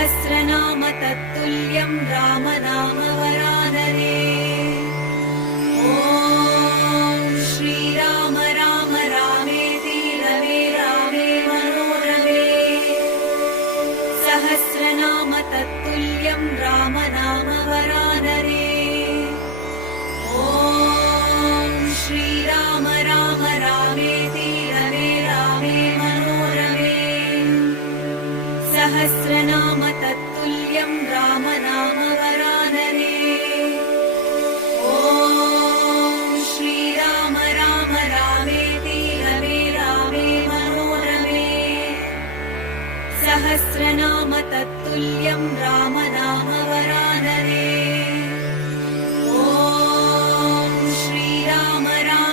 सहस्रनाम तत्तुल्यं रामनाम वरानने। ॐ श्रीराम राम रामेति रमे रामे मनोरमे। सहस्रनाम तत्तुल्यं रामनाम वरानने। ॐ श्रीराम राम रामेति रमे रामे मनोरमे। सहस्रनाम तत्तुल्यं रामनाम वरानने। ॐ श्रीराम राम रामेति रमे रामे मनोरमे। सहस्रनाम तत्तुल्यं रामनाम वरानने।